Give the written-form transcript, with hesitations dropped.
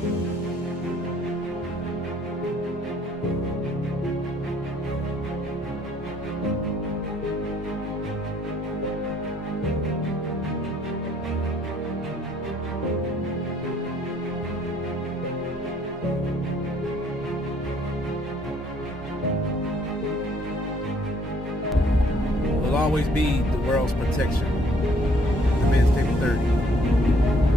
Will always be the world's protection. The Men's Table 30.